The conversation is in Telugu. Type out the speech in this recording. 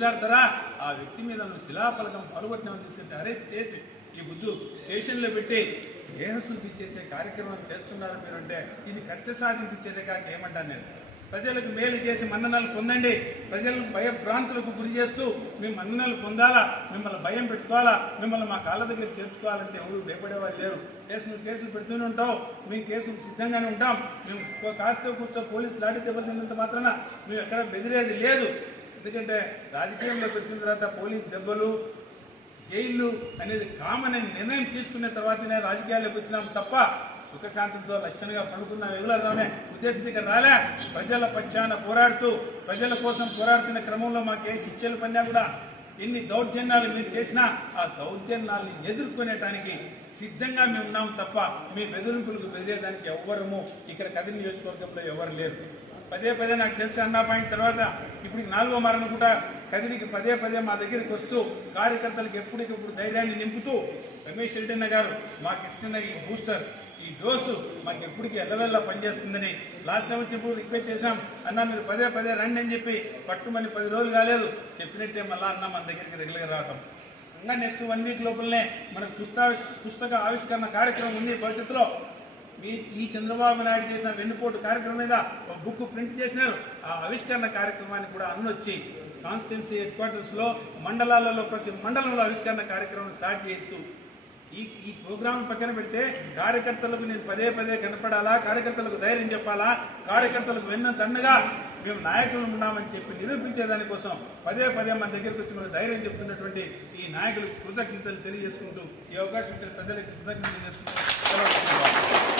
దిగజారుతారా ఆ వ్యక్తి మీద నువ్వు శిలాఫలకం పలుగొట్టినని తీసుకొచ్చి అరెస్ట్ చేసి ఈ బుద్ధు స్టేషన్లో పెట్టి దేహశుద్ధి చేసే కార్యక్రమం చేస్తున్నారు మీరంటే ఇది కక్ష సాధించేదే కాక ఏమంటాను నేను. ప్రజలకు మేలు చేసి మన్ననలు పొందండి. ప్రజలను భయభ్రాంతులకు గురి చేస్తూ మేము మన్ననలు పొందాలా, మిమ్మల్ని భయం పెట్టుకోవాలా, మిమ్మల్ని మా కాళ్ళ దగ్గర చేర్చుకోవాలంటే ఎవరు భయపడేవాళ్ళు లేరు. కేసులు పెడుతూనే ఉంటాం, మేము కేసులు సిద్ధంగానే ఉంటాం. మేము కాస్త కూస్తో పోలీసు లాఠీ దెబ్బలు తిన్నంత మాత్రాన మేము ఎక్కడ బెదిరేది లేదు. ఎందుకంటే రాజకీయంలోకి వచ్చిన తర్వాత పోలీసు దెబ్బలు, జైళ్ళు అనేది కామన్ అని నిర్ణయం తీసుకున్న తర్వాతనే రాజకీయాల్లోకి వచ్చినాం తప్ప సుఖశాంతంతో లక్షణంగా పడుకున్న రెగ్యులర్గానే ఉద్దేశించి రాలే. ప్రజల పక్షాన పోరాడుతూ ప్రజల కోసం పోరాడుతున్న క్రమంలో మాకు ఏ శిక్షలు పడినా కూడా ఎన్ని దౌర్జన్యాలు మీరు చేసినా ఆ దౌర్జన్యాలను ఎదుర్కొనేటానికి సిద్ధంగా మేము ఉన్నాము తప్ప మీ బెదిరింపులకు బెదిరేదానికి ఎవ్వరము ఇక్కడ కదిరి నియోజకవర్గంలో ఎవరు లేరు. పదే నాకు తెలిసి అన్నా పాయింట్ తర్వాత ఇప్పుడు 4వ మరణం కూడా కదిరికి పదే మా దగ్గరికి వస్తూ కార్యకర్తలకు ఎప్పటికప్పుడు ధైర్యాన్ని నింపుతూ రమేష్ రెడ్డి గారు మాకు ఇస్తున్న ఈ బూస్టర్, ఈ డోసు మాకు ఎప్పటికీ ఎల్లవెల్లా పనిచేస్తుందని లాస్ట్ టైం వచ్చినప్పుడు రిక్వెస్ట్ చేశాం. అన్నా మీరు పదే రండి అని చెప్పి పట్టుమని 10 రోజులు కాలేదు చెప్పినట్టే మళ్ళా అన్న మన దగ్గరికి రెగ్యులర్గా రావటం. ఇంకా నెక్స్ట్ 1 వీక్ లోపలనే మనకు పుస్తక ఆవిష్కరణ కార్యక్రమం ఉంది. భవిష్యత్తులో ఈ చంద్రబాబు నాయుడు చేసిన వెన్నుపోటు కార్యక్రమం మీద ఒక బుక్ ప్రింట్ చేసినారు. ఆ ఆవిష్కరణ కార్యక్రమానికి కూడా అన్నొచ్చి కాన్స్టిట్యున్సీ హెడ్ క్వార్టర్స్లో మండలాలలో ప్రతి మండలంలో ఆవిష్కరణ కార్యక్రమం స్టార్ట్ చేస్తూ ఈ ప్రోగ్రాం పక్కన పెడితే కార్యకర్తలకు నేను పదే కనపడాలా, కార్యకర్తలకు ధైర్యం చెప్పాలా, కార్యకర్తలకు వెన్నంగా మేము నాయకులు ఉన్నామని చెప్పి నిరూపించేదానికోసం పదే మన దగ్గరికి వచ్చి మనకు ధైర్యం చెప్తున్నటువంటి ఈ నాయకులకు కృతజ్ఞతలు తెలియజేసుకుంటూ ఈ అవకాశం ఇచ్చిన ప్రజలకు కృతజ్ఞతలు చేసుకుంటూ